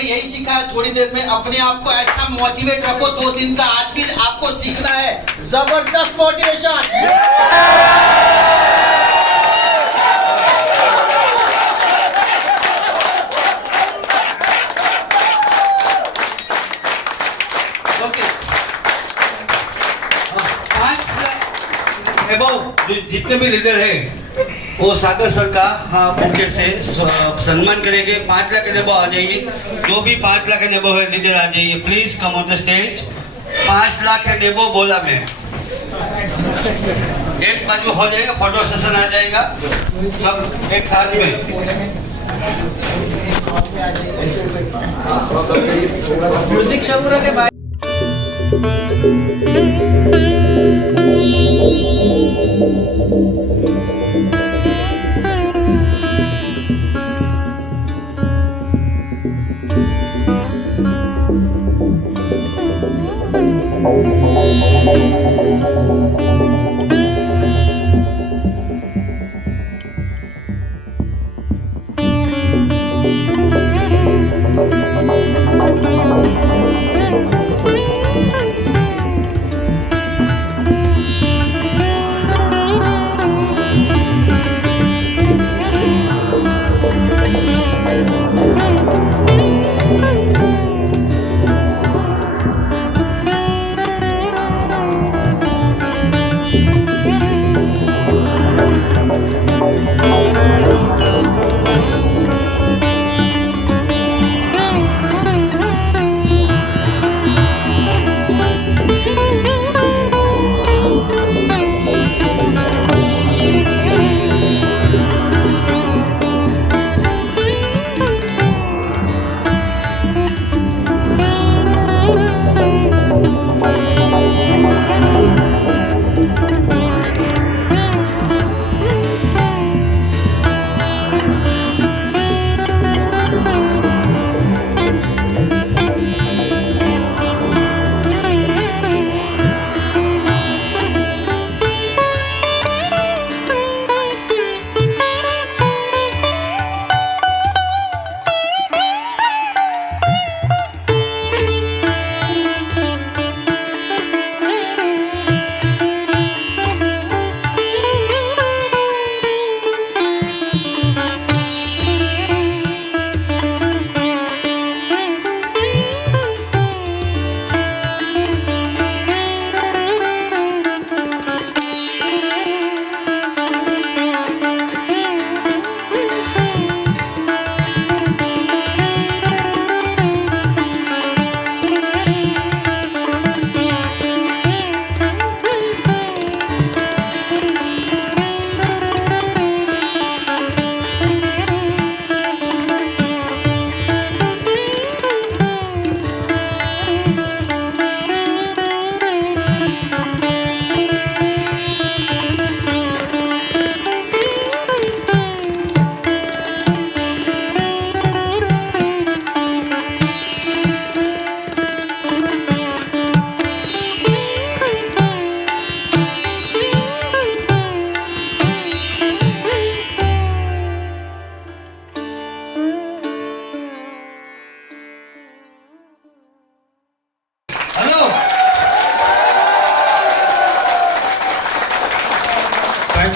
यही सीखा है, थोड़ी देर में अपने आप को ऐसा मोटिवेट रखो, 2 दिन का आज भी आपको सीखना है, जबरदस्त मोटिवेशन। जितने भी लीडर है वो सागर सर का बुके से सम्मान करेंगे। 5 लाख के नेबो आ जाइए, जो भी 5 लाख के नेबो है लीडर आ जाइए, please come on the stage. 5 lakh के नेबो बोला मैं, एक बाजू हो जाएगा, फोटो सेशन आ जाएगा, सब एक साथ में। म्यूजिक शुरू रखे भाई।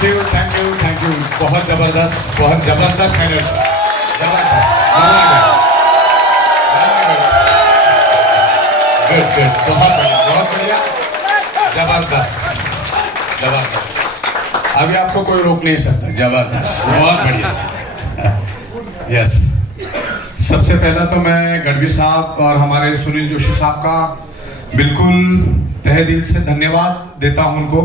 Thank you, thank you, thank you. बहुत जबरदस्त एनर्जी, गुड, बहुत बढ़िया, जबरदस्त। अभी आपको कोई रोक नहीं सकता, जबरदस्त, बहुत बढ़िया। यस, सबसे पहला तो मैं गढ़वी साहब और हमारे सुनील जोशी साहब का बिल्कुल तहे दिल से धन्यवाद देता हूं उनको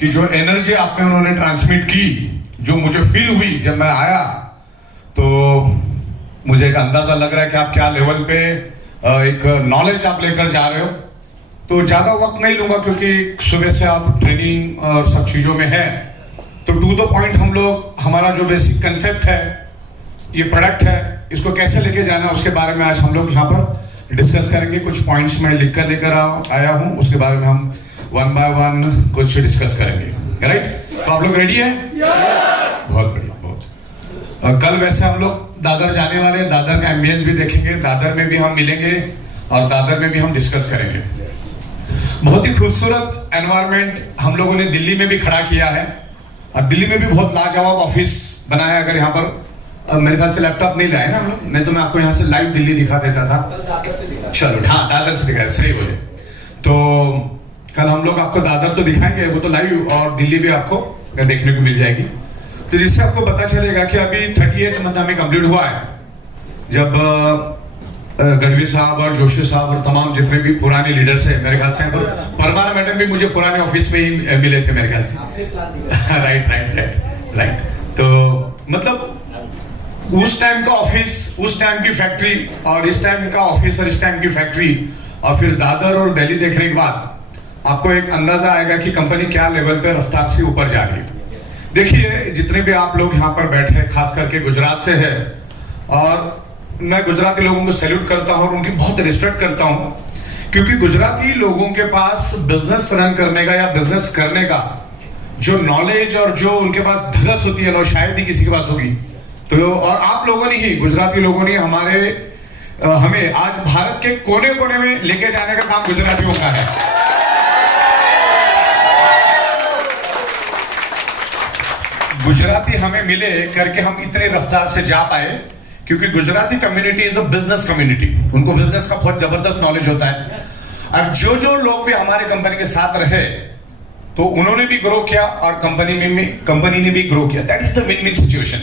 कि जो एनर्जी आपने उन्होंने ट्रांसमिट की, जो मुझे फील हुई जब मैं आया, तो मुझे एक अंदाजा लग रहा है कि आप क्या लेवल पे एक नॉलेज आप लेकर जा रहे हो। तो ज्यादा वक्त नहीं लूंगा क्योंकि सुबह से आप ट्रेनिंग और सब चीजों में है, तो टू द पॉइंट हम लोग, हमारा जो बेसिक कंसेप्ट है, ये प्रोडक्ट है, इसको कैसे लेके जाना है उसके बारे में आज हम लोग यहाँ पर डिस्कस करेंगे। कुछ पॉइंट्स मैं लिख कर लेकर आया हूँ, उसके बारे में हम वन बाय वन कुछ डिस्कस करेंगे, राइट? तो आप लोग रेडी है? बहुत बढ़िया, बहुत। कल वैसे हम लोग दादर जाने वाले हैं, दादर का एम्बियंस भी देखेंगे, दादर में भी हम मिलेंगे और दादर में भी हम डिस्कस करेंगे। बहुत ही खूबसूरत एनवायरनमेंट हम लोगों ने दिल्ली में भी खड़ा किया है और दिल्ली में भी बहुत लाजवाब ऑफिस बनाया है। अगर यहाँ पर मेरे ख्याल से लैपटॉप नहीं लाए ना हम लोग, नहीं तो मैं आपको यहाँ से लाइव दिल्ली दिखा देता था। चलो, हाँ, दादर से दिखाया, सही बोले। तो कल हम लोग आपको दादर तो दिखाएंगे, वो तो लाइव, और दिल्ली भी आपको देखने को मिल जाएगी। तो जिससे आपको पता चलेगा कि अभी 38 मंथ हमें कंप्लीट हुआ है, जब गढ़वी साहब और जोशी साहब और तमाम जितने भी पुराने लीडर्स हैं, मेरे ख्याल से परमार मैडम भी मुझे पुराने ऑफिस में ही मिले थे मेरे ख्याल से। राइट। तो मतलब उस टाइम का ऑफिस, उस टाइम की फैक्ट्री और इस टाइम का ऑफिस और इस टाइम की फैक्ट्री, और फिर दादर और दिल्ली देखने के बाद आपको एक अंदाजा आएगा कि कंपनी क्या लेवल पे रफ्तार से ऊपर जा रही है। देखिए, जितने भी आप लोग यहाँ पर बैठे, खास करके गुजरात से है, और मैं गुजराती लोगों को सैल्यूट करता हूँ और उनकी बहुत रिस्पेक्ट करता हूँ, क्योंकि गुजराती लोगों के पास बिजनेस रन करने का या बिजनेस करने का जो नॉलेज और जो उनके पास धगस होती है ना, शायद ही किसी के पास होगी। तो और आप लोगों ने ही, गुजराती लोगों ने हमें आज भारत के कोने कोने में लेके जाने का काम गुजरातियों का है। गुजराती हमें मिले करके हम इतने रफ्तार से जा पाए, क्योंकि Gujarati community is a business community, उनको बिजनेस का बहुत जबरदस्त नॉलेज होता है। और जो लोग भी हमारे कंपनी के साथ रहे, तो उन्होंने भी ग्रो किया और कंपनी ने भी ग्रो किया। That is the win win situation.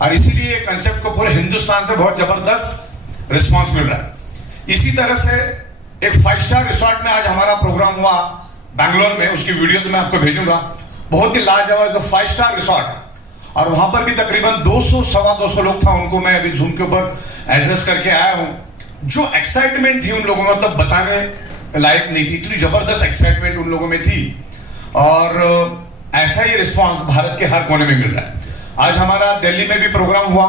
और इसीलिए कंसेप्ट को पूरे हिंदुस्तान से बहुत जबरदस्त रिस्पांस मिल रहा है। इसी तरह से एक 5 स्टार रिसोर्ट में आज हमारा प्रोग्राम हुआ बैंगलोर में, उसकी वीडियोस मैं आपको भेजूंगा। बहुत ही लाजवाब 5 स्टार रिसोर्ट, और वहां पर भी तकरीबन 200-225 लोग था। उनको मैं अभी जूम के ऊपर एड्रेस करके आया हूं। जो एक्साइटमेंट थी उन लोगों में, मतलब बताने लायक नहीं थी, इतनी जबरदस्त एक्साइटमेंट उन लोगों में थी। और ऐसा ही रिस्पांस भारत के हर कोने में मिल रहा है। आज हमारा दिल्ली में भी प्रोग्राम हुआ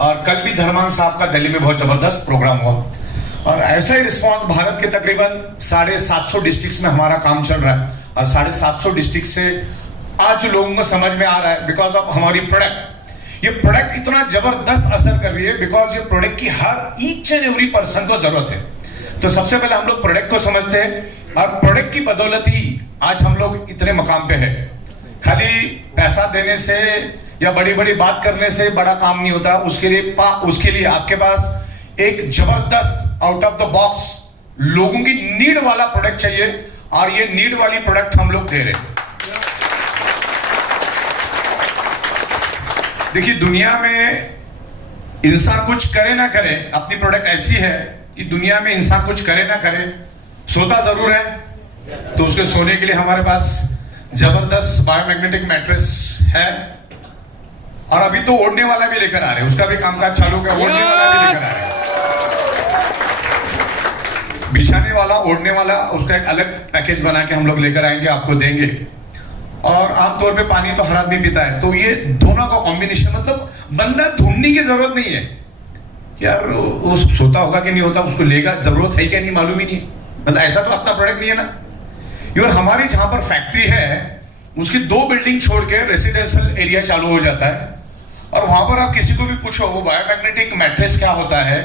और कल भी धर्मान साहब का दिल्ली में बहुत जबरदस्त प्रोग्राम हुआ, और ऐसा ही रिस्पांस भारत के तकरीबन 750 डिस्ट्रिक्ट्स में हमारा काम चल रहा है। और 750 डिस्ट्रिक्ट से आज लोगों को समझ में आ रहा है, बिकॉज ऑफ हमारी प्रोडक्ट। ये प्रोडक्ट इतना जबरदस्त असर कर रही है, बिकॉज ये प्रोडक्ट की हर ईच एंड एवरी पर्सन को जरूरत है। तो सबसे पहले हम लोग प्रोडक्ट को समझते हैं, और प्रोडक्ट की बदौलत ही आज हम लोग इतने मकाम पे हैं। खाली पैसा देने से या बड़ी बड़ी बात करने से बड़ा काम नहीं होता। उसके लिए आपके पास एक जबरदस्त आउट ऑफ द बॉक्स लोगों की नीड वाला प्रोडक्ट चाहिए, और ये नीड वाली प्रोडक्ट हम लोग दे रहे हैं। देखिए, दुनिया में इंसान कुछ करे ना करे, अपनी प्रोडक्ट ऐसी है कि दुनिया में इंसान कुछ करे ना करे, सोता जरूर है। तो उसके सोने के लिए हमारे पास जबरदस्त बायोमैग्नेटिक मैट्रेस है, और अभी तो ओढ़ने वाला भी लेकर आ रहे हैं, उसका भी कामकाज चालू है। ओढ़ने वाला भी लेकर आ रहे हैं, बिछाने वाला, ओढ़ने वाला, उसका एक अलग पैकेज बना के हम लोग लेकर आएंगे, आपको देंगे। और आमतौर पे पानी तो हर आदमी पीता है, तो ये दोनों का कॉम्बिनेशन, मतलब बंदा ढूंढने की जरूरत नहीं है यार, वो सोता होगा कि नहीं होता, उसको लेगा, जरूरत है क्या नहीं मालूम ही नहीं, मतलब ऐसा तो अपना प्रोडक्ट नहीं है ना। और हमारी जहां पर फैक्ट्री है, उसकी 2 बिल्डिंग छोड़ के रेसिडेंशियल एरिया चालू हो जाता है, और वहां पर आप किसी को भी पूछो वो बायोमैग्नेटिक मैट्रेस क्या होता है,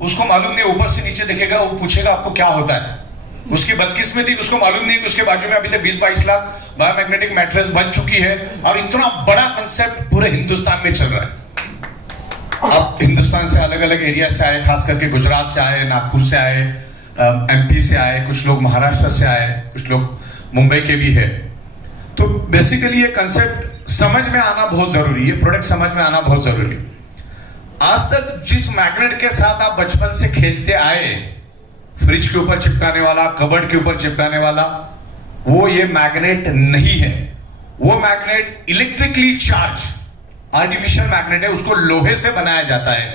उसको मालूम नहीं, ऊपर से नीचे देखेगा, वो पूछेगा आपको क्या होता है, उसकी बदकिस्मती, उसको मालूम नहीं कि उसके बाजू में अभी तक 20-22 लाख बायोमैग्नेटिक मैट्रेस बन चुकी है और इतना बड़ा कंसेप्ट पूरे हिंदुस्तान में चल रहा है। अब हिंदुस्तान से अलग अलग एरिया से आए, खास करके गुजरात से आए, नागपुर से आए, एमपी से आए, कुछ लोग महाराष्ट्र से आए, कुछ लोग मुंबई के भी है। तो बेसिकली ये कंसेप्ट समझ में आना बहुत जरूरी है, प्रोडक्ट समझ में आना बहुत जरूरी है। आज तक जिस मैग्नेट के साथ आप बचपन से खेलते आए, फ्रिज के ऊपर चिपकाने वाला, कबर्ड के ऊपर चिपकाने वाला, वो ये मैग्नेट नहीं है। वो magnet electrically charge artificial magnet है, उसको लोहे से बनाया जाता है।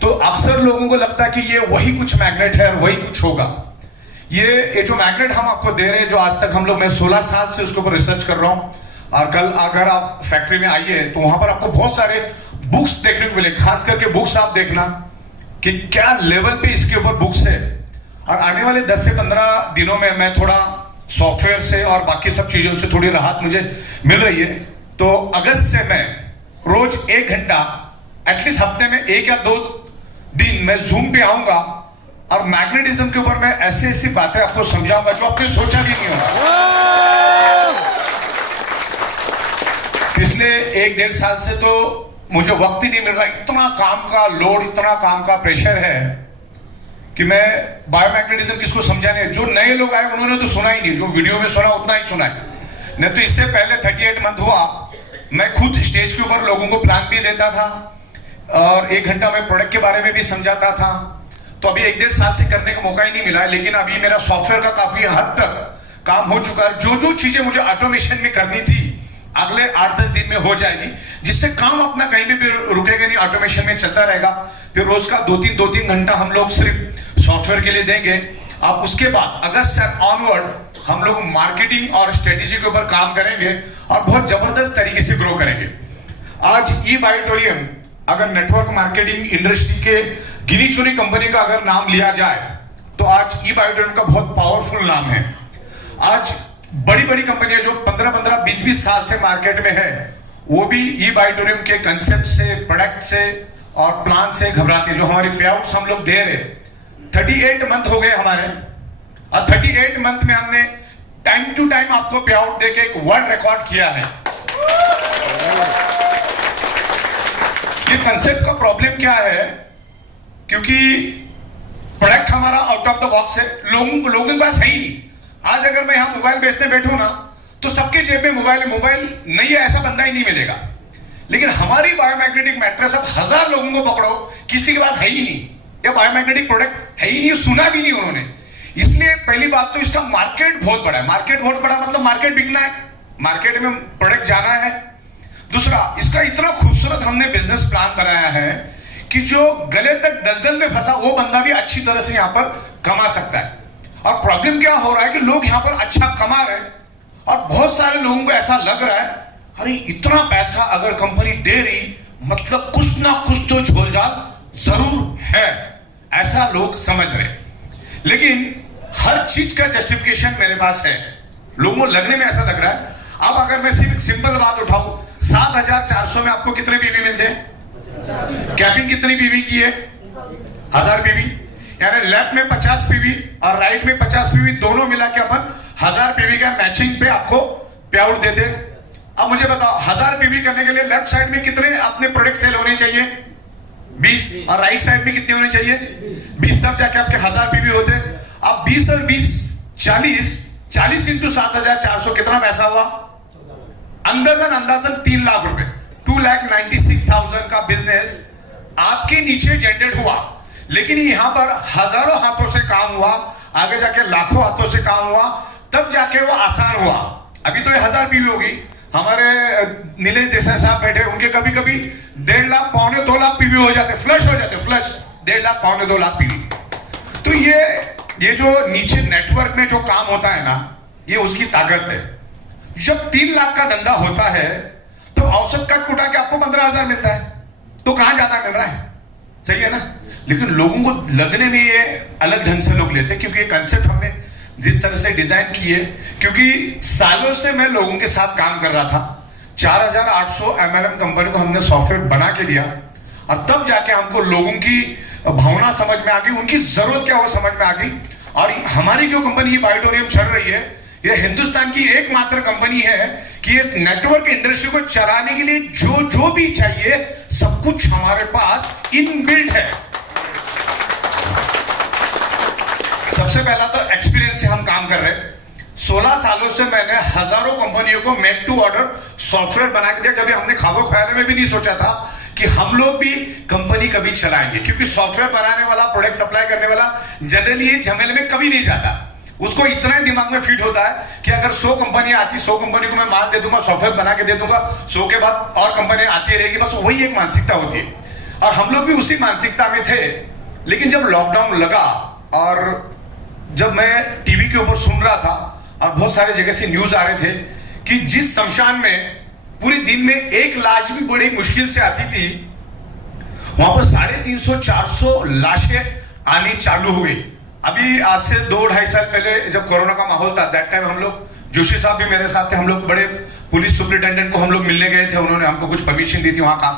तो अक्सर लोगों को लगता है कि ये वही कुछ मैग्नेट है और वही कुछ होगा। ये जो मैग्नेट हम आपको दे रहे हैं, जो आज तक हम लोग, मैं 16 साल से उसके ऊपर रिसर्च कर रहा हूं, और कल अगर आप फैक्ट्री में आइए तो वहां पर आपको बहुत सारे बुक्स देखने को मिले। खास करके बुक्स आप देखना कि क्या लेवल पे इसके ऊपर बुक्स है। और आने वाले 10 से 15 दिनों में मैं थोड़ा सॉफ्टवेयर से और बाकी सब चीजों से थोड़ी राहत मुझे मिल रही है। तो अगस्त से मैं रोज 1 घंटा, एटलीस्ट हफ्ते में 1 या 2 दिन मैं जूम पे आऊंगा और मैग्नेटिज्म के ऊपर मैं ऐसी ऐसी बातें आपको समझाऊंगा जो आपने सोचा भी नहीं होगा। पिछले 1-1.5 साल से तो मुझे वक्त ही नहीं मिल रहा, इतना काम का लोड, इतना काम का प्रेशर है कि मैं बायोमैग्नेटिज्म किसको समझाने। जो नए लोग आए उन्होंने तो सुना ही नहीं, जो वीडियो में सुना उतना ही सुना है। नहीं तो इससे पहले 38 मंथ हुआ, मैं खुद स्टेज के ऊपर लोगों को प्लान भी देता था और 1 घंटा मैं प्रोडक्ट के बारे में भी समझाता था। तो अभी 1-1.5 साल से करने का मौका ही नहीं मिला है, लेकिन अभी मेरा सॉफ्टवेयर का काफी हद तक काम हो चुका है। जो जो चीजें मुझे ऑटोमेशन में करनी थी अगले 8-10 दिन में हो जाएगी, जिससे काम अपना कहीं भी रुकेगा नहीं, ऑटोमेशन में चलता रहेगा। फिर रोज का 2-3 घंटा हम लोग सिर्फ सॉफ्टवेयर के लिए देंगे। अब उसके बाद अगस्त से ऑनवर्ड हम लोग मार्केटिंग और स्ट्रेटेजी के ऊपर काम करेंगे और बहुत जबरदस्त तरीके से ग्रो करेंगे। आज ई-बायोटोरियम अगर नेटवर्क मार्केटिंग इंडस्ट्री के गिनी चुनी कंपनी का अगर नाम लिया जाए तो आज ई-बायोटोरियम का बहुत पावरफुल नाम है। आज बड़ी बड़ी कंपनियां जो 15-15, 20-20 साल से मार्केट में है, वो भी ई-बायोटोरियम के कंसेप्ट से, प्रोडक्ट से और प्लान से घबराती है। जो हमारी पे आउट्स हम लोग दे रहे, 38 मंथ हो गए हमारे, और 38 मंथ में हमने टाइम टू टाइम आपको पे आउट देके एक वर्ल्ड रिकॉर्ड किया है। ये कंसेप्ट का प्रॉब्लम क्या है, क्योंकि प्रोडक्ट हमारा आउट ऑफ द बॉक्स है, लोगों के पास है ही नहीं। आज अगर मैं यहां मोबाइल बेचने बैठूं ना तो सबके जेब में मोबाइल नहीं है, ऐसा बंदा ही नहीं मिलेगा। लेकिन हमारी बायोमैग्नेटिक मैट्रेस अब 1000 लोगों को पकड़ो, किसी के पास है ही नहीं, या बायोमैग्नेटिक प्रोडक्ट है ही नहीं, सुना भी नहीं उन्होंने। इसलिए पहली बात तो इसका मार्केट बहुत बड़ा है। मार्केट बहुत बड़ा मतलब मार्केट बिकना है, मार्केट में प्रोडक्ट जाना है। दूसरा, इसका इतना खूबसूरत हमने बिजनेस प्लान बनाया है कि जो गले तक दलदल में फंसा वो बंदा भी अच्छी तरह से यहां पर कमा सकता है। और प्रॉब्लम क्या हो रहा है कि लोग यहां पर अच्छा कमा रहे हैं और बहुत सारे लोगों को ऐसा लग रहा है, अरे इतना पैसा अगर कंपनी दे रही मतलब कुछ ना कुछ तो झोलझाल जरूर है, ऐसा लोग समझ रहे। लेकिन हर चीज का जस्टिफिकेशन मेरे पास है, लोगों को लगने में ऐसा लग रहा है। अब अगर मैं सिर्फ सिंपल बात उठाऊं, 7400 में आपको कितने पीवी मिलते हैं? कैबिन कितनी पीवी की है? 1000 पीवी, यानी लेफ्ट में 50 पीवी और राइट में 50 पीवी, दोनों मिला के अपन 1000 पीवी का मैचिंग पे आपको पे आउट देते। अब मुझे बताओ, 1000 पीवी करने के लिए लेफ्ट साइड में कितने अपने प्रोडक्ट सेल होने चाहिए? 20, और राइट साइड में कितने होने चाहिए? 20, तब जाके आपके 1000 पीवी होते। अब 20 और 20 40 इंटू 7400 कितना पैसा हुआ? अंदाजन 3 लाख रुपए, 2,96,000 का बिजनेस आपके नीचे जनरेट हुआ। लेकिन यहां पर हजारों हाथों से काम हुआ, आगे जाके लाखों हाथों से काम हुआ, तब जाके वो आसान हुआ। अभी तो ये 1000 पीवी होगी। हमारे नीलेश देसाई साहब बैठे, उनके कभी कभी 1.5 लाख, 1.25-2 लाख पीवी हो जाते, फ्लश हो जाते, फ्लश 1.5 लाख, 1.25-2 लाख पीवी। तो ये जो नीचे नेटवर्क में जो काम होता है ना, ये उसकी ताकत है। जब 3 लाख का धंधा होता है तो औसत कट कुटा के आपको 15,000 मिलता है, तो कहां ज्यादा मिल रहा है? सही है ना? लेकिन लोगों को लगने में ये अलग ढंग से लोग लेते हैं, क्योंकि ये कंसेप्ट हमने जिस तरह से डिजाइन की है, क्योंकि सालों से मैं लोगों के साथ काम कर रहा था। 4800 MLM कंपनी को हमने सॉफ्टवेयर बना के दिया, और तब जाके हमको लोगों की भावना समझ में आ गई, उनकी जरूरत क्या वो समझ में आ गई, और हमारी जो कंपनी ये बायोटोरियम चल रही है, ये हिंदुस्तान की एकमात्र कंपनी है कि इस नेटवर्क इंडस्ट्री को चलाने के लिए जो भी चाहिए सब कुछ हमारे पास इनबिल्ट है। सबसे पहला तो एक्सपीरियंस से हम काम कर रहे हैं। 16 सालों से मैंने हजारों कंपनियों को मेक टू ऑर्डर सॉफ्टवेयर बना के दिया। कभी हमने ख्वाबों ख्याल में भी नहीं सोचा था कि हम लोग भी कंपनी कभी चलाएंगे, क्योंकि सॉफ्टवेयर बनाने वाला, प्रोडक्ट सप्लाई करने वाला जनरली ये झमेले में कभी नहीं जाता। उसको इतना ही दिमाग में फिट होता है कि अगर 100 कंपनियां आती, 100 कंपनी को मैं माल दे दूंगा, सॉफ्टवेयर बना के दे दूंगा, 100 के बाद और कंपनियां आती रहेगी, बस वही एक मानसिकता होती है। और हम लोग भी उसी मानसिकता में थे। लेकिन जब लॉकडाउन लगा और जब मैं टीवी के ऊपर सुन रहा था और बहुत सारे जगह से न्यूज आ रहे थे कि जिस शमशान में पूरे दिन में एक लाश भी बड़ी मुश्किल से आती थी, वहां पर 350-400 लाशें आनी चालू हो गई। अभी आज से 2-2.5 साल पहले जब कोरोना का माहौल था, दैट टाइम हम लोग, जोशी साहब भी मेरे साथ थे, हम लोग बड़े पुलिस सुपरिटेंडेंट को हम लोग मिलने गए थे, उन्होंने हमको कुछ परमिशन दी थी वहां का।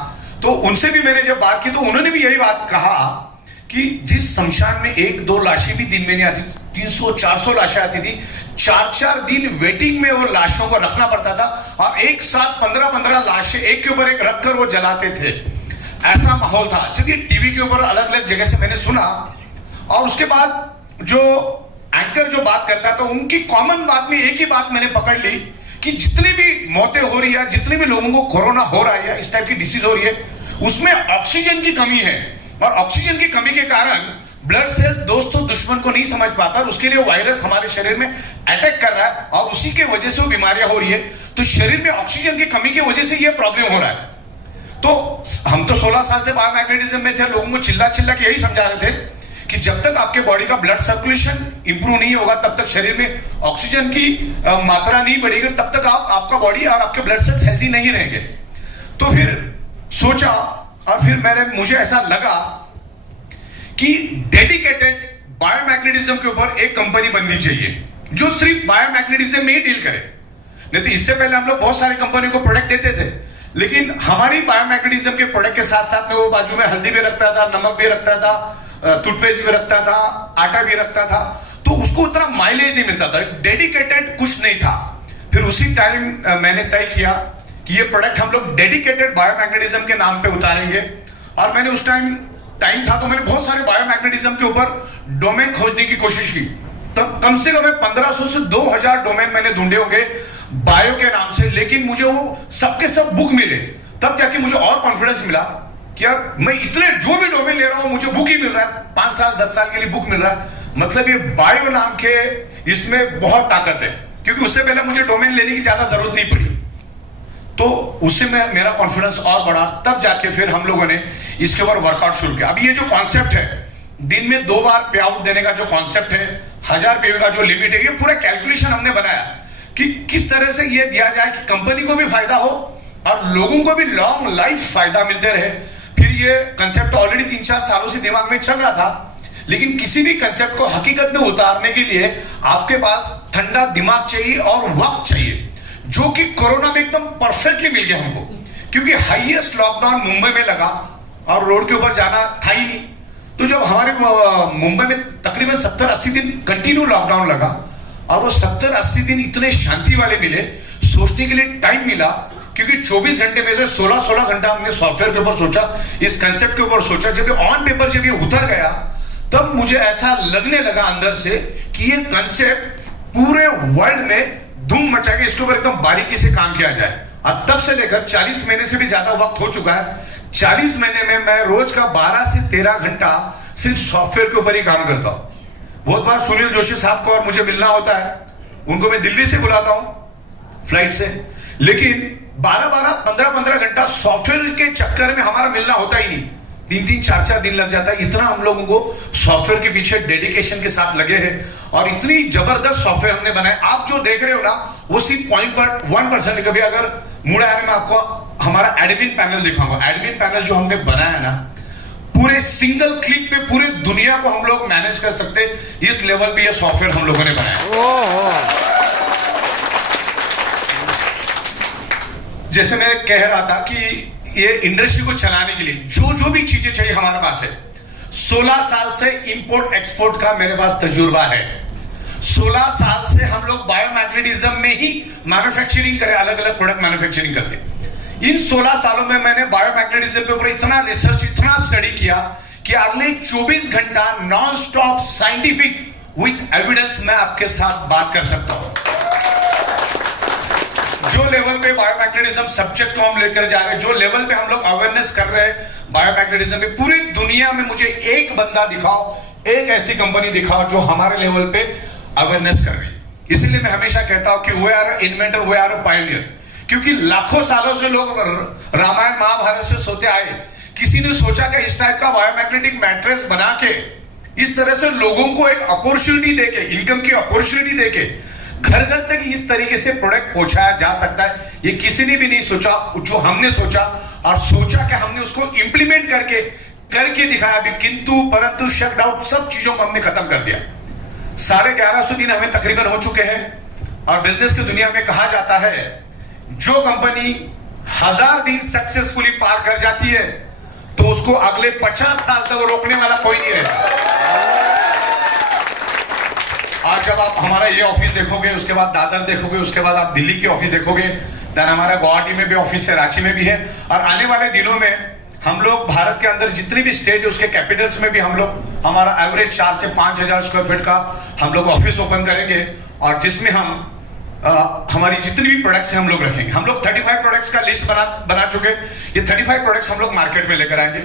तो उनसे भी मैंने जब बात की तो उन्होंने भी यही बात कहा कि जिस शमशान में 1-2 लाशें भी दिन में नहीं आती, 300-400 लाशें आती थी, 4-4 दिन वेटिंग में वो लाशों को रखना पड़ता था और एक साथ 15-15 लाशें एक के ऊपर एक रखकर वो जलाते थे। ऐसा माहौल था। चलिए टीवी के ऊपर अलग अलग जगह से मैंने सुना और उसके बाद जो एंकर जो बात करता था उनकी कॉमन बात में एक ही बात मैंने पकड़ ली कि जितनी भी मौतें हो रही है, जितने भी लोगों को कोरोना हो रहा है या इस टाइप की डिसीज हो रही है, उसमें ऑक्सीजन की कमी है। और ऑक्सीजन की कमी के कारण ब्लड सेल दोस्तों दुश्मन को नहीं समझ पाता और उसके लिए वायरस हमारे शरीर में अटैक कर रहा है और उसी के वजह से वो बीमारियां हो रही है। तो शरीर में ऑक्सीजन की कमी की वजह से ये प्रॉब्लम हो रहा है। तो हम तो 16 साल से बायोमैग्नेटिज्म में थे, लोगों को चिल्ला चिल्ला के यही समझा रहे थे कि जब तक आपके बॉडी का ब्लड सर्कुलेशन इंप्रूव नहीं होगा, तब तक शरीर में ऑक्सीजन की मात्रा नहीं बढ़ेगी, तब तक आपका बॉडी और आपके ब्लड सेल्स हेल्दी नहीं रहेंगे। तो फिर सोचा और फिर मुझे ऐसा लगा कि डेडिकेटेड बायोमैग्नेटिज्म के ऊपर एक कंपनी बननी चाहिए जो सिर्फ बायोमैग्नेटिज्म में ही डील करे। नहीं तो इससे पहले हम लोग बहुत सारी कंपनी को प्रोडक्ट देते थे, लेकिन हमारी बायोमैग्नेटिज्म के प्रोडक्ट के साथ साथ में वो बाजू में हल्दी भी रखता था, नमक भी रखता था, टूथपेस्ट भी रखता था, आटा भी रखता था, तो उसको उतना माइलेज नहीं मिलता था, डेडिकेटेड कुछ नहीं था। फिर उसी टाइम मैंने तय किया कि ये प्रोडक्ट हम लोग डेडिकेटेड बायोमैग्नेटिज्म के नाम पे उतारेंगे। और मैंने उस टाइम था तो मैंने बहुत सारे बायोमैग्नेटिज्म के ऊपर डोमेन खोजने की कोशिश की। तब कम से कम 1500 से 2000 डोमेन मैंने ढूंढे होंगे बायो के नाम से, लेकिन मुझे वो सबके सब बुक मिले। तब जाके मुझे और कॉन्फिडेंस मिला कि यार मैं इतने जो भी डोमेन ले रहा हूं मुझे बुक ही मिल रहा है, 5 साल 10 साल के लिए बुक मिल रहा है, मतलब ये बायो नाम के इसमें बहुत ताकत है। क्योंकि उससे पहले मुझे डोमेन लेने की ज्यादा जरूरत नहीं पड़ी, तो उससे मेरा कॉन्फिडेंस और बढ़ा। तब जाके फिर हम लोगों ने इसके ऊपर वर्कआउट शुरू किया। अभी ये जो कॉन्सेप्ट है, दिन में 2 बार पे आउट देने का जो कॉन्सेप्ट है, 1000 पे का जो लिमिट है, ये पूरा कैलकुलेशन हमने बनाया कि किस तरह से ये दिया जाए कि कंपनी को भी फायदा हो और लोगों को भी लॉन्ग लाइफ फायदा मिलते रहे। फिर ये कंसेप्ट ऑलरेडी 3-4 सालों से दिमाग में चल रहा था, लेकिन किसी भी कंसेप्ट को हकीकत में उतारने के लिए आपके पास ठंडा दिमाग चाहिए और वक्त चाहिए, जो कि कोरोना में एकदम परफेक्टली मिल गया हमको। क्योंकि हाईएस्ट लॉकडाउन मुंबई में लगा और रोड के ऊपर जाना था ही नहीं। तो जब हमारे मुंबई में तकरीबन 70-80 दिन कंटिन्यू लॉकडाउन लगा और वो 70-80 दिन इतने शांति वाले मिले, सोचने के लिए टाइम मिला, क्योंकि 24 घंटे में से 16-16 घंटा हमने सॉफ्टवेयर के ऊपर सोचा, इस कंसेप्ट के ऊपर सोचा। जब ये ऑन पेपर जब ये उतर गया, तब मुझे ऐसा लगने लगा अंदर से कि ये कंसेप्ट पूरे वर्ल्ड में धूम मचा के इसके ऊपर एकदम बारीकी से काम किया जाए। और तब से लेकर 40 महीने से भी ज्यादा वक्त हो चुका है। 40 महीने में मैं रोज का 12 से 13 घंटा सिर्फ सॉफ्टवेयर के ऊपर ही काम करता हूं। बहुत बार सुनील जोशी साहब को और मुझे मिलना होता है, उनको मैं दिल्ली से बुलाता हूं फ्लाइट से, लेकिन 12-12, 15-15 घंटा सॉफ्टवेयर के चक्कर में हमारा मिलना होता ही नहीं। 3-3, 4-4 दिन लग जाता है। इतना हम लोगों को सॉफ्टवेयर के पीछे डेडिकेशन के साथ लगे हैं और इतनी जबरदस्त सॉफ्टवेयर हमने बनाए। आप जो देख रहे हो ना, वो सिर्फ 0.1%। कभी अगर मूड आया, मैं आपको हमारा एडमिन पैनल दिखाऊंगा। एडमिन पैनल जो हमने बनाया ना, पूरे सिंगल क्लिक पे पूरे दुनिया को हम लोग मैनेज कर सकते, इस लेवल पे ये सॉफ्टवेयर हम लोगों ने बनाया। जैसे मैं कह रहा था कि ये इंडस्ट्री को चलाने के लिए जो भी चीजें चाहिए हमारे पास है। 16 साल से इंपोर्ट एक्सपोर्ट का मेरे पास तजुर्बा है। 16 साल से हम लोग बायोमैग्नेटिज्म में ही मैन्युफैक्चरिंग करें, अलग अलग प्रोडक्ट मैन्युफैक्चरिंग करते। इन 16 सालों में मैंने बायोमैग्नेटिज्म के ऊपर इतना रिसर्च, इतना स्टडी किया कि अगले 24 घंटा non stop scientific with evidence मैं आपके साथ बात कर सकता हूं। जो लेवल पे बायोमैग्नेटिज्म सब्जेक्ट को हम लेकर जा रहे हैं, जो लेवल पे हम लोग अवेयरनेस कर रहे हैं बायोमैग्नेटिज्म में, पूरी दुनिया में मुझे एक बंदा दिखाओ, एक ऐसी कंपनी दिखाओ जो हमारे लेवल पे अवेयरनेस कर रही है। इसलिए मैं हमेशा कहता हूं कि we are inventor, we are a pioneer, क्योंकि लाखों सालों से लोग रामायण महाभारत से सोते आए। किसी ने सोचा कि इस टाइप का बायोमैग्नेटिक मैट्रेस बना के इस तरह से लोगों को एक अपॉर्चुनिटी देके, इनकम की अपॉर्चुनिटी देके घर घर तक इस तरीके से प्रोडक्ट पहुंचाया जा सकता है, ये किसी ने भी नहीं सोचा। जो हमने सोचा और सोचा कि हमने उसको इंप्लीमेंट करके दिखाया भी, किंतु परंतु शट डाउन सब चीजों को हमने खत्म कर दिया। 1150 दिन हमें तकरीबन हो चुके हैं और बिजनेस की दुनिया में कहा जाता है जो कंपनी 1000 दिन सक्सेसफुली पार कर जाती है तो उसको अगले 50 साल तक रोकने वाला कोई नहीं रहता। आज जब आप हमारा ये ऑफिस देखोगे, उसके बाद दादर देखोगे, उसके बाद आप दिल्ली की ऑफिस देखोगे, देन हमारा गुवाहाटी में भी ऑफिस है, रांची में भी है, और आने वाले दिनों में हम लोग भारत के अंदर जितनी भी स्टेट है उसके कैपिटल्स में भी हम लोग हमारा एवरेज 4 से 5,000 स्क्वायर फीट का हम लोग ऑफिस ओपन करेंगे, और जिसमें हम हमारी जितनी भी प्रोडक्ट्स हैं हम लोग रखेंगे। हम लोग 35 प्रोडक्ट्स का लिस्ट बना चुके। ये 35 प्रोडक्ट्स हम लोग मार्केट में लेकर आएंगे।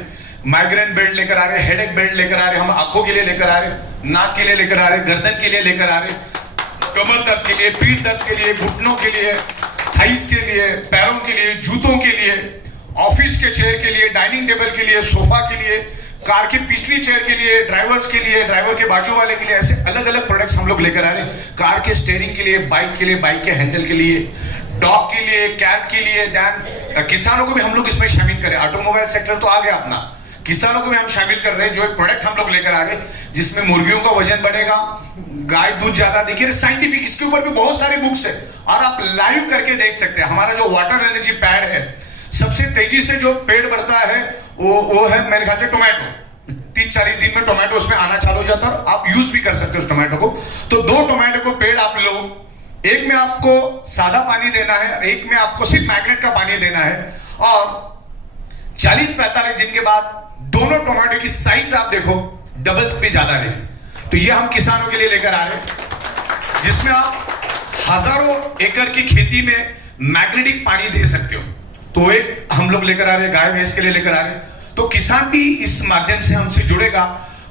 माइग्रेन बेल्ट लेकर आ रहे, हेडेक बेल्ट लेकर आ रहे, हम आंखों के लिए लेकर आ रहे, नाक के लिए लेकर आ रहे, गर्दन के लिए लेकर आ रहे, कमर दर्द के लिए, पीठ दर्द के लिए, घुटनों के लिए, थाइस के लिए, पैरों के लिए, जूतों के लिए, ऑफिस के चेयर के लिए, डाइनिंग टेबल के लिए, सोफा के लिए, कार की पिछली चेयर के लिए, ड्राइवर्स के लिए, ड्राइवर के बाजू वाले के लिए, ऐसे अलग अलग प्रोडक्ट्स हम लोग लेकर आ रहे हैं। कार के स्टीयरिंग के लिए, बाइक के लिए, बाइक के हैंडल के लिए, डॉग के लिए, कैट के लिए, दैन किसानों को भी हम लोग इसमें शामिल करें। ऑटोमोबाइल सेक्टर तो आ गया अपना, किसानों को भी हम शामिल कर रहे हैं। जो एक प्रोडक्ट हम लोग लेकर आ रहे हैं जिसमें मुर्गियों का वजन बढ़ेगा, गाय दूध ज्यादा, देखिए साइंटिफिक, इसके ऊपर भी बहुत सारी बुक्स है और आप लाइव करके देख सकते हैं। हमारा जो वाटर एनर्जी पैड है, सबसे तेजी से जो पेड़ बढ़ता है वो है मेरे ख्याल से टोमेटो। 30-40 दिन में टोमेटो उसमें आना चालू हो जाता है और आप यूज भी कर सकते हो उस टोमेटो को। तो 2 टोमेटो को पेड़ आप लो, एक में आपको सादा पानी देना है, एक में आपको सिर्फ मैग्नेट का पानी देना है, और 40-45 दिन के बाद दोनों टोमेटो की साइज आप देखो डबल भी ज्यादा रहेगी। तो ये हम किसानों के लिए लेकर आ रहे हैं जिसमें आप हजारों एकड़ की खेती में मैग्नेटिक पानी दे सकते हो। तो एक हम लोग लेकर आ रहे हैं, गाय भैंस के लिए लेकर आ रहे हैं। तो किसान भी इस माध्यम से हमसे जुड़ेगा।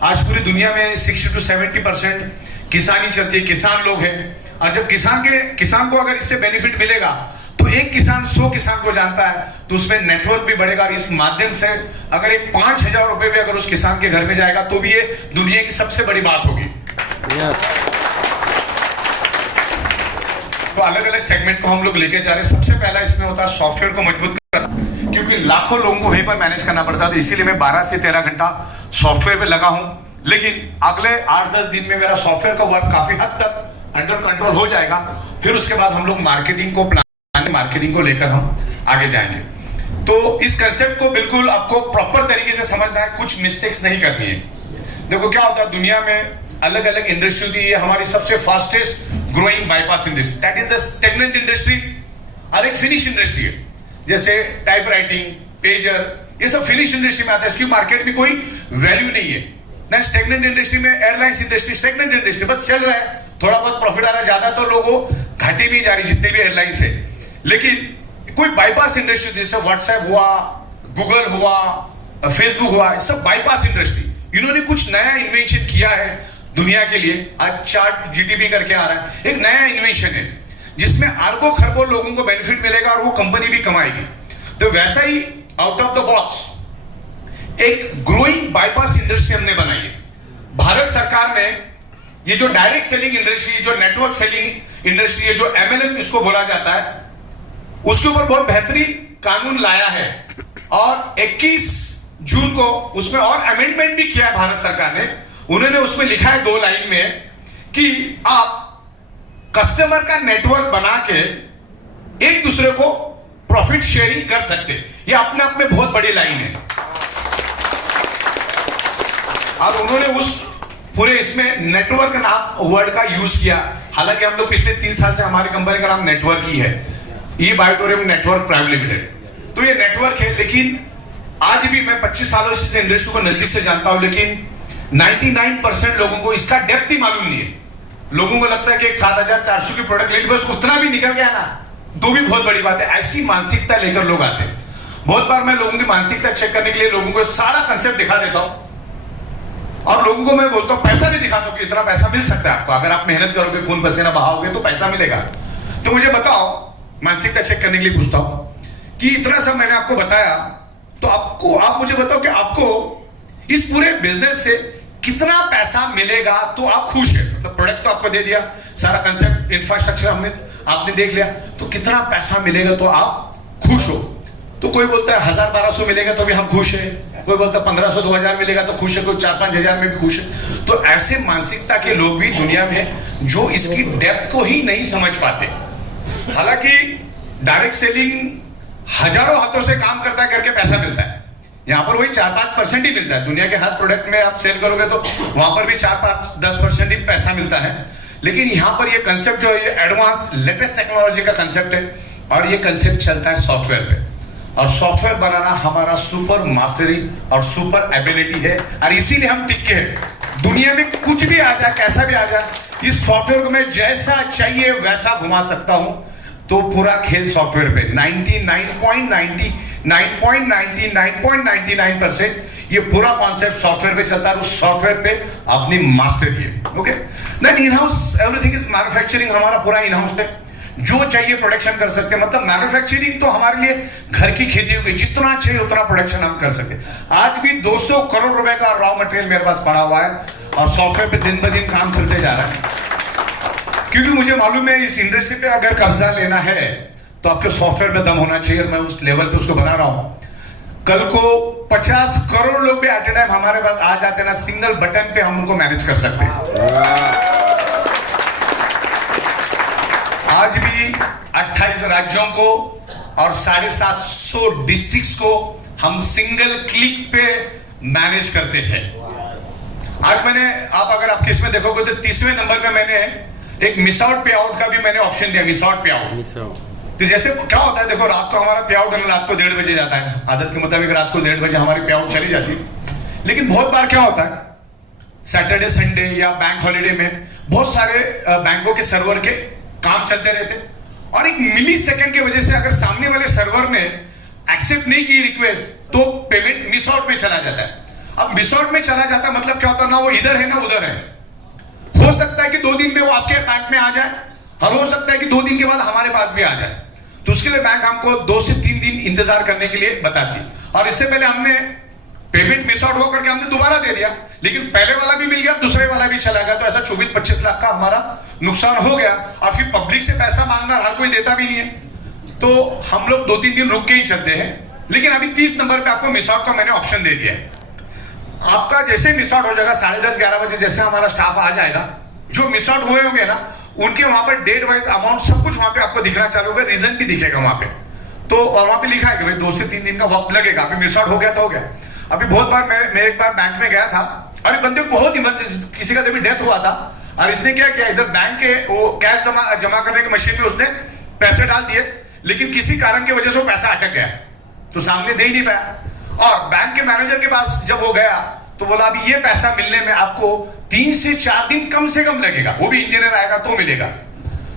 आज पूरी दुनिया में 60 to 70% किसानी चलती है, किसान लोग हैं, और जब किसान को अगर इससे बेनिफिट मिलेगा तो एक किसान 100 किसान को जानता है, तो उसमें नेटवर्क भी बढ़ेगा। और इस माध्यम से अगर एक 5,000 रुपए भी अगर उस किसान के घर में जाएगा तो भी ये दुनिया की सबसे बड़ी बात होगी। तो अलग अलग सेगमेंट को हम लोग लेके जा रहे हैं। सबसे पहला इसमें होता है सॉफ्टवेयर को मजबूत करना, क्योंकि लाखों लोगों को वहीं पर मैनेज करना पड़ता है, तो इसीलिए मैं 12 से 13 घंटा सॉफ्टवेयर पे लगा हूं। लेकिन अगले 8-10 दिन में मेरा सॉफ्टवेयर का वर्क काफी हद तक अंडर कंट्रोल हो जाएगा। फिर उसके बाद हम लोग मार्केटिंग को लेकर हम आगे जाएंगे। तो इस कंसेप्ट को बिल्कुल आपको प्रॉपर तरीके से समझना है, कुछ मिस्टेक्स नहीं करनी है। देखो क्या होता है दुनिया में, अलग अलग इंडस्ट्री होती है। हमारी सबसे fastest growing bypass industry, that is the stagnant industry, और एक फिनिश इंडस्ट्री है जैसे टाइप राइटिंग, पेजर, ये सब फिनिश इंडस्ट्री में आता है। इसकी मार्केट में कोई वैल्यू नहीं है ना। स्टेगनेंट इंडस्ट्री में एयरलाइंस इंडस्ट्री, स्टेगनेंट इंडस्ट्री, बस चल रहा है, थोड़ा बहुत प्रॉफिट आ रहा है, ज्यादा तो लोगों घाटे में जा रही जितने भी एयरलाइंस है। लेकिन कोई बाईपास इंडस्ट्री जैसे व्हाट्सएप हुआ, गूगल हुआ, फेसबुक हुआ, सब बाईपास इंडस्ट्री। इन्होंने कुछ नया इन्वेंशन किया है दुनिया के लिए। आज चार्ट जीडीपी करके आ रहा है, एक नया इन्वेंशन है जिसमें अरबों खरबों लोगों को बेनिफिट मिलेगा और वो कंपनी भी कमाएगी। तो वैसा ही आउट ऑफ द बॉक्स एक ग्रोइंग बाईपास इंडस्ट्री हमने बनाई है। भारत सरकार ने ये जो डायरेक्ट सेलिंग इंडस्ट्री, जो नेटवर्क सेलिंग इंडस्ट्री है, जो एमएलएम इसको बोला जाता है, उसके ऊपर बहुत बेहतरीन कानून लाया है। और 21 जून को उसमें और अमेंडमेंट भी किया है भारत सरकार ने। उन्होंने उसमें लिखा है 2 लाइन में कि आप कस्टमर का नेटवर्क बना के एक दूसरे को प्रॉफिट शेयरिंग कर सकते। ये अपने आप में बहुत बड़ी लाइन है। और उन्होंने उस पूरे इसमें नेटवर्क नाम वर्ड का यूज किया। हालांकि हम लोग पिछले 3 साल से हमारी कंपनी का नाम नेटवर्क ही है, ई बायोटोरियम नेटवर्क प्राइवेट लिमिटेड। तो ये नेटवर्क है, लेकिन आज भी मैं 25 सालों से इस इंडस्ट्री को नजदीक से जानता हूं, लेकिन 99% लोगों को इसका डेप्थ ही मालूम नहीं है। लोगों को लगता है कि एक 7400 की प्रोडक्ट ले ली, बस उतना भी निकल गया ना तो भी बहुत बड़ी बात है। ऐसी मानसिकता लेकर लोग आते हैं। बहुत बार मैं लोगों की मानसिकता चेक करने के लिए लोगों को सारा कंसेप्ट दिखा देता हूं और लोगों को मैं बोलता हूं, पैसा भी दिखाता हूं कि इतना पैसा मिल सकता है आपको, अगर आप मेहनत करोगे, खून पसीना बहाओगे तो पैसा मिलेगा। तो मुझे बताओ, मानसिकता चेक करने के लिए पूछता हूं कि इतना सब मैंने आपको बताया, तो आप मुझे बताओ कि आपको इस पूरे बिजनेस से कितना पैसा मिलेगा तो आप खुश है? मतलब प्रोडक्ट तो आपको दे दिया, सारा कंसेप्ट इंफ्रास्ट्रक्चर आपने देख लिया, तो कितना पैसा मिलेगा तो आप खुश हो? तो कोई बोलता है 1000-1200 मिलेगा तो भी हम खुश है, कोई बोलता है 1500-2000 मिलेगा तो खुश है, कोई 4-5 हजार में भी खुश है। तो ऐसे मानसिकता के लोग भी दुनिया में जो इसकी डेप्थ को ही नहीं समझ पाते। हालांकि डायरेक्ट सेलिंग हजारों हाथों से काम करता है, करके पैसा मिलता है। यहां पर वही 4-5% ही मिलता है। दुनिया के हर प्रोडक्ट में आप सेल करोगे तो वहां पर भी 4-5-10% ही पैसा मिलता है। लेकिन यहां पर ये कंसेप्ट जो है, ये एडवांस लेटेस्ट टेक्नोलॉजी का कंसेप्ट है और ये कंसेप्ट चलता है सॉफ्टवेयर पे। और सॉफ्टवेयर बनाना हमारा सुपर मास्टरी और सुपर एबिलिटी है, और इसीलिए हम टिके हैं। दुनिया में कुछ भी आ जाए, कैसा भी आ जाए, इस सॉफ्टवेयर को मैं जैसा चाहिए वैसा घुमा सकता हूं। तो पूरा खेल सॉफ्टवेयर पे 99.99% ये पूरा कॉन्सेप्ट सॉफ्टवेयर पे चलता है। उस सॉफ्टवेयर पे अपनी मास्टरी है। Okay, then in house everything is manufacturing, हमारा पूरा इन हाउस है। जो चाहिए प्रोडक्शन कर सकते हैं। मतलब मैन्युफैक्चरिंग तो हमारे लिए घर की खेती होगी, जितना चाहिए उतना प्रोडक्शन हम कर सकते हैं। आज भी 200 करोड़ रुपए का रॉ मटेरियल मेरे पास पड़ा हुआ है और सॉफ्टवेयर पे दिन ब दिन काम चलते जा रहा है। क्योंकि मुझे मालूम है इस इंडस्ट्री पे अगर कब्जा लेना है तो आपके सॉफ्टवेयर में दम होना चाहिए, और मैं उस लेवल पे उसको बना रहा हूं। कल को 50 करोड़ लोग भी एट ए टाइम हमारे पास आ जाते हैं ना, सिंगल बटन पे हम उनको मैनेज कर सकते हैं। आज भी 28 राज्यों को और 750 डिस्ट्रिक्ट्स को हम सिंगल क्लिक पे मैनेज करते हैं। आज मैंने अगर आप किस में देखोगे तो 30वें नंबर पे मैंने एक मिस आउट पे आउट का भी मैंने ऑप्शन दिया, मिस आउट पे आउट। तो जैसे क्या होता है, देखो रात को हमारा पे आउट रात को 1:30 बजे जाता है, आदत के मुताबिक रात को 1:30 बजे हमारी पे आउट चली जाती है। लेकिन बहुत बार क्या होता है, सैटरडे संडे या बैंक हॉलीडे में बहुत सारे बैंकों के सर्वर के काम चलते रहते, और एक मिली सेकंड की वजह से अगर सामने वाले सर्वर ने एक्सेप्ट नहीं की रिक्वेस्ट तो पेमेंट मिस आउट में चला जाता है। अब मिस आउट में चला जाता है मतलब क्या होता है, ना वो इधर है ना उधर है। हो सकता है कि 2 दिन में वो आपके बैंक में आ जाए, और हो सकता है कि 2 दिन के बाद हमारे पास भी आ जाए। तो उसके लिए बैंक हमको 2 से 3 दिन इंतजार करने के लिए बताती है। और इससे पहले हमने पेमेंट मिस आउट होकर के हमने दोबारा दे दिया, लेकिन पहले वाला भी मिल गया, दूसरे वाला भी चला गया, तो ऐसा 24-25 लाख का हमारा नुकसान हो गया। और फिर पब्लिक से पैसा मांगना हर कोई देता भी नहीं है, तो हम लोग 2-3 दिन रुक के ही चलते हैं। लेकिन अभी 30 नंबर पे आपको मिस आउट का मैंने ऑप्शन दे दिया है। आपका जैसे मिस आउट हो जाएगा 10:30-11 बजे जैसे हमारा स्टाफ आ जाएगा, जो मिस आउट हुए होंगे ना उनके वहां पर डेट वाइज अमाउंट सब कुछ वहां पे आपको दिखना चालू होगा, रीजन भी दिखेगा वहां पे। तो और वहां पे लिखा है कि भाई 2 से 3 दिन का वक्त लगेगा, अभी मिस आउट हो गया तो हो गया। अभी बहुत बार मैं एक बार बैंक में गया था और बंदे को बहुत इमरजेंसी, किसी का तभी डेथ हुआ था, और इसने क्या किया, इधर बैंक के वो कैश जमा करने की मशीन में उसने पैसे डाल दिए, लेकिन किसी कारण की वजह से वो पैसा अटक गया, तो सामने दे ही नहीं पाया। और बैंक के मैनेजर के पास जब वो गया तो बोला अभी ये पैसा मिलने में आपको 3 से 4 दिन कम से कम लगेगा, वो भी इंजीनियर आएगा तो मिलेगा।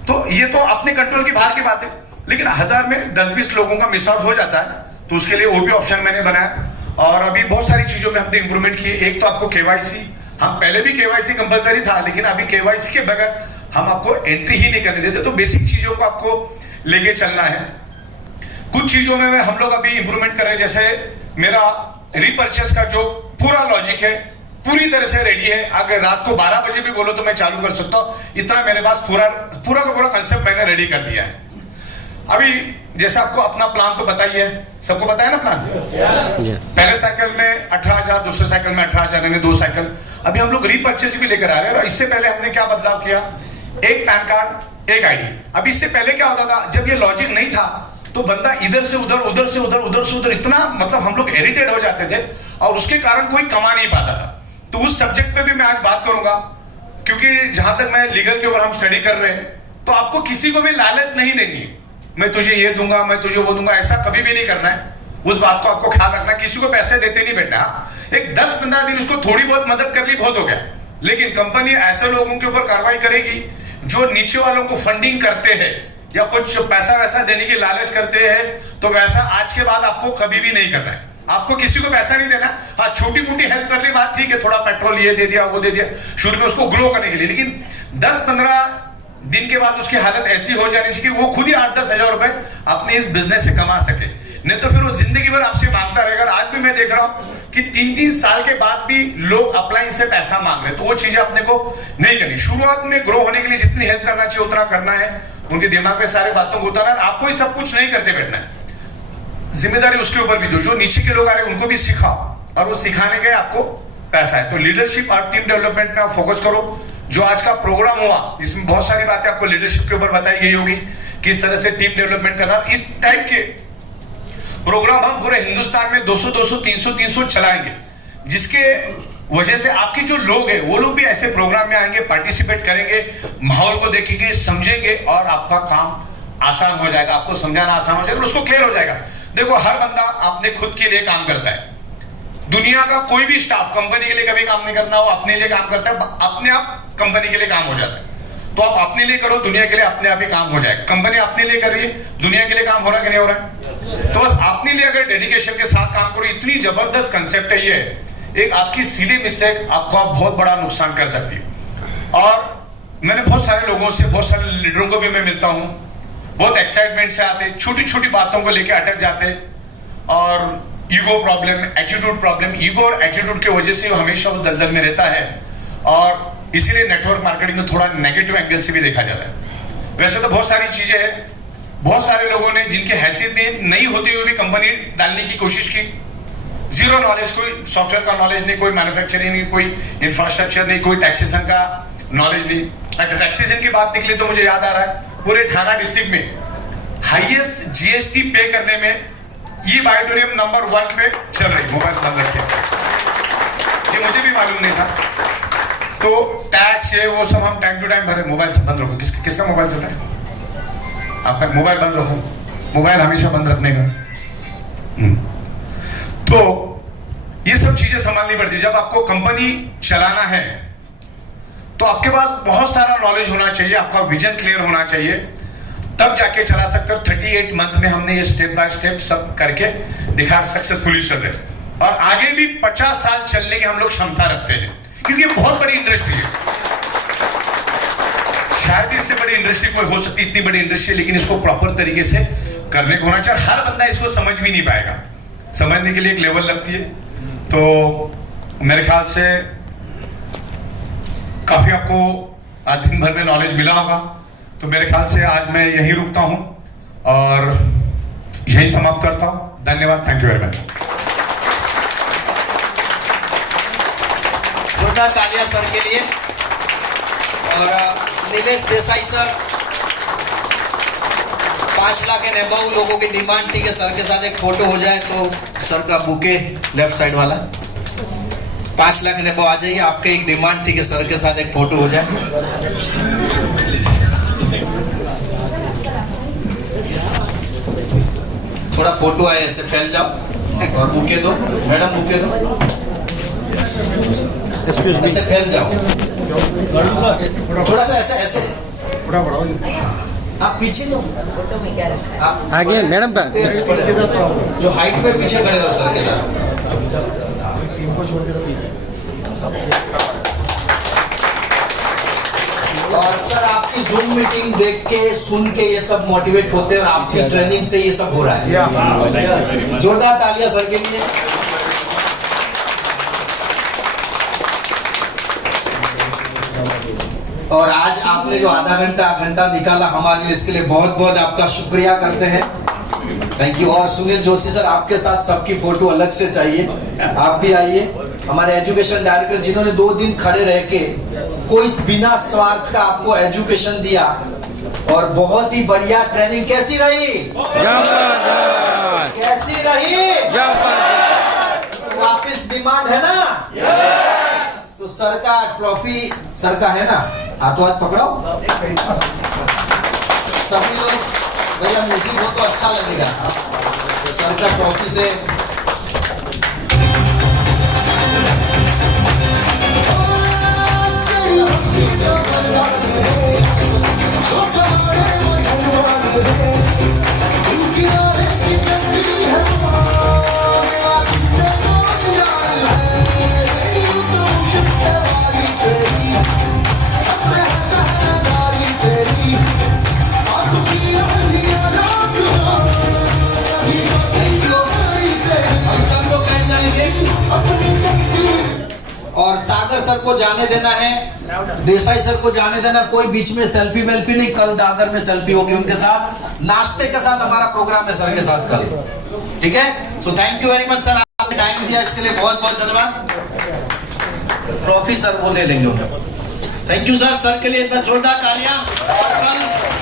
तो ये तो अपने कंट्रोल की बाहर की बात है, लेकिन 1000 में 10-20 लोगों का मिस आउट हो जाता है, तो उसके लिए वो भी ऑप्शन मैंने बनाया। और अभी बहुत सारी चीजों में हमने इंप्रूवमेंट किए। एक तो आपको केवाईसी, हम पहले भी केवाईसी कंपलसरी था, लेकिन अभी केवाईसी के बगैर हम आपको एंट्री ही नहीं करने देते, तो बेसिक चीजों को आपको लेके चलना है। कुछ चीजों में हम लोग अभी इंप्रूवमेंट कर रहे हैं, जैसे मेरा रीपर्चेस का जो पूरा लॉजिक है पूरी तरह से रेडी है। अगर रात को 12 बजे भी बोलो तो मैं चालू कर सकता हूं, इतना मेरे पास पूरा का पूरा कंसेप्ट मैंने रेडी कर दिया है। अभी जैसा आपको अपना प्लान तो बताइए, सबको बताया ना प्लान। पहले साइकिल में 18,000, दूसरे साइकिल में 18,000, यानी 2 साइकिल। अभी हम लोग रीपर्चेस भी लेकर आ रहे हैं, और इससे पहले हमने क्या बदलाव किया, एक पैन कार्ड एक आईडी। अभी इससे पहले क्या होता था, जब ये लॉजिक नहीं था तो बंदा इधर से उधर, उधर से उधर, उधर से उधर, इतना मतलब हम लोग इरिटेट हो जाते थे और उसके कारण कोई कमा नहीं पाता था। तो उस सब्जेक्ट पे भी मैं आज बात करूंगा, क्योंकि जहां तक मैं लीगल के ऊपर हम स्टडी कर रहे हैं, तो आपको किसी को भी लालच नहीं देनी, मैं तुझे ये दूंगा, मैं तुझे वो दूंगा, ऐसा कभी भी नहीं करना है। उस बात को आपको ख्याल रखना, किसी को पैसे देते नहीं बैठना। एक 10-15 दिन उसको थोड़ी बहुत मदद कर ली, बहुत हो गया। लेकिन कंपनी ऐसे लोगों के ऊपर कार्रवाई करेगी जो नीचे वालों को फंडिंग करते हैं या कुछ पैसा वैसा देने की लालच करते हैं, तो वैसा आज के बाद आपको कभी भी नहीं करना है। आपको किसी को पैसा नहीं देना। हाँ, छोटी मोटी हेल्प कर ली, बात ठीक है, थोड़ा पेट्रोल ये दे दिया, वो दे दिया, शुरू में उसको ग्रो करने के लिए। लेकिन 10-15 दिन के बाद उसकी हालत ऐसी हो जानी चाहिए कि वो खुद ही 8-10 हजार रुपए अपने इस बिजनेस से कमा सके, नहीं तो फिर वो जिंदगी भर आपसे मांगता रहेगा। आज भी मैं देख रहा हूं कि 3-3 साल के बाद भी लोग अपलाइन से पैसा मांग रहे हैं, तो वो चीजें अपने को नहीं करनी। शुरुआत में ग्रो होने के लिए जितनी हेल्प करना चाहिए उतना करना है, उनके दिमाग में सारे बातों को उतारना। आपको ही सब कुछ नहीं करते बैठना है, जिम्मेदारी उसके ऊपर भी दो। जो नीचे के लोग आ रहे हैं उनको भी सिखाओ, और वो सिखाने के आपको पैसा है। तो लीडरशिप और टीम डेवलपमेंट में आप फोकस करो। जो आज का प्रोग्राम हुआ, इसमें बहुत सारी बातें आपको लीडरशिप के ऊपर बताई गई होगी, किस तरह से टीम डेवलपमेंट करना। इस टाइप के प्रोग्राम हम पूरे हिंदुस्तान में 200, 300 चलाएंगे, जिसके वजह से आपके जो लोग हैं वो लोग भी ऐसे प्रोग्राम में आएंगे, पार्टिसिपेट करेंगे, माहौल को देखेंगे, समझेंगे, और आपका काम आसान हो जाएगा, आपको समझाना आसान हो जाएगा, उसको क्लियर हो जाएगा। देखो, हर बंदा अपने खुद के लिए काम करता है। दुनिया का कोई भी स्टाफ कंपनी के लिए कभी काम नहीं करना, वो अपने लिए काम करता है, अपने आप कंपनी के लिए काम हो जाता है। तो आप अपने लिए करो, दुनिया के लिए अपने आप ही काम हो जाएगा। कंपनी अपने लिए कर रही है, दुनिया के लिए काम हो रहा है कि नहीं हो रहा है? तो बस अपने लिए अगर डेडिकेशन के साथ काम करो, इतनी जबरदस्त कंसेप्ट है ये। एक आपकी सिली मिस्टेक आपको बहुत बड़ा नुकसान कर सकती है। और मैंने बहुत सारे लोगों से, बहुत सारे लीडरों को भी मैं मिलता हूं, बहुत एक्साइटमेंट से आते, छोटी छोटी बातों को लेकर अटक जाते, और ego problem, attitude problem, ego और एटीट्यूड की वजह से वो हमेशा उस दलदल में रहता है, और इसीलिए नेटवर्क मार्केटिंग में थोड़ा नेगेटिव एंगल से भी देखा जाता है। वैसे तो बहुत सारी चीजें हैं, बहुत सारे लोगों ने जिनकी हैसियत नहीं होती हुई भी कंपनी डालने की कोशिश की। जीरो नॉलेज, कोई सॉफ्टवेयर का नॉलेज नहीं, कोई मैन्युफैक्चरिंग नहीं, कोई इंफ्रास्ट्रक्चर नहीं, कोई टैक्सेशन का नॉलेज नहीं। टैक्सेशन की बात निकली तो मुझे याद आ रहा है, पूरे ठाना डिस्ट्रिक्ट में हाईएस्ट जीएसटी पे करने में ये ऑडिटोरियम नंबर 1 पे चल रही। मोबाइल बंद रखे, ये मुझे भी मालूम नहीं था। तो टैक्स है वो सब हम टाइम टू टाइम भरे। मोबाइल से बंद रखो। किसका मोबाइल चल रहा है? आपका मोबाइल बंद रखो, मोबाइल हमेशा बंद रखने का। तो ये सब चीजें संभालनी पड़ती है। जब आपको कंपनी चलाना है तो आपके पास बहुत सारा नॉलेज होना चाहिए, आपका विजन क्लियर होना चाहिए, तब जाके चला सकते हो। 38 मंथ में हमने ये स्टेप बाय स्टेप सब करके दिखा, सक्सेसफुली चल रहे, और आगे भी 50 साल चलने की हम लोग क्षमता रखते हैं, क्योंकि ये बहुत बड़ी इंडस्ट्री है। शायद इससे बड़ी इंडस्ट्री कोई हो सकती, इतनी बड़ी इंडस्ट्री है, लेकिन इसको प्रॉपर तरीके से करने को होना चाहिए। हर बंदा इसको समझ भी नहीं पाएगा, समझने के लिए एक लेवल लगती है। तो मेरे ख्याल से काफी आपको आज दिन भर में नॉलेज मिला होगा। तो मेरे ख्याल से आज मैं यहीं रुकता हूं और यहीं समाप्त करता हूं। धन्यवाद, थैंक यू वेरी मच। जोरदार तालियां सर के लिए। और Nilesh Desai sir, 5 lakh and above लोगों की डिमांड थी कि सर के साथ एक फोटो हो जाए, तो सर का बुके लेफ्ट साइड वाला 5 लाख एंड अबव आ जाइए। आपके एक डिमांड थी कि सर के साथ एक फोटो हो जाए। थोड़ा फोटो आए, ऐसे फैल जाओ और बुके दो मैडम, बुके दो, ऐसे फैल जाओ, थोड़ा सा ऐसे ऐसे, आप पीछे लो, आप आगे मैडम का जो हाइट पे पीछे खड़े रहो सर के साथ। और सर आपकी जूम मीटिंग देख के, सुन के ये सब मोटिवेट होते हैं, और आपकी ट्रेनिंग से ये सब हो रहा है। जोरदार तालियां सर के लिए। और आज आपने जो आधा घंटा निकाला हमारे लिए, इसके लिए बहुत बहुत आपका शुक्रिया करते हैं। Thank you. और सुनील जोशी सर, आपके साथ सबकी फोटो अलग से चाहिए, आप भी आइए। हमारे एजुकेशन डायरेक्टर, जिन्होंने 2 दिन खड़े रह के कोई बिना स्वार्थ का आपको एजुकेशन दिया, और बहुत ही बढ़िया ट्रेनिंग। कैसी रही? कैसी रही? वापिस डिमांड है ना? तो सर का ट्रॉफी सर का है ना, हाथों हाथ पकड़ो सभी लोग। भैया म्यूजिक हो तो अच्छा लगेगा। तो सर का ट्रॉफी से और सागर सर को जाने देना है, देसाई सर को जाने देना। कोई बीच में सेल्फी वेल्फी नहीं, कल दादर में सेल्फी होगी उनके साथ, नाश्ते के साथ हमारा प्रोग्राम है सर के साथ कल, ठीक है। So thank you very much sir, आपने टाइम दिया इसके लिए बहुत बहुत धन्यवाद। ट्रॉफी सर वो ले लेंगे उन्हें। थैंक यू सर, सर के लिए एक बार जोरदार तालियां। कल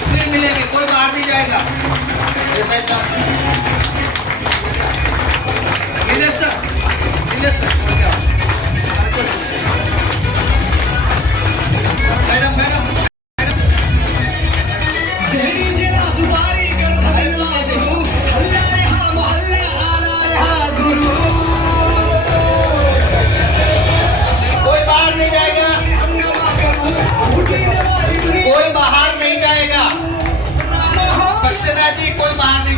फिर मिलेंगे, कोई बाहर नहीं जाएगा। देसाई सर, मैडम कोई बाहर नहीं जाएगा, कोई बाहर नहीं जाएगा। सक्सेना जी कोई बाहर नहीं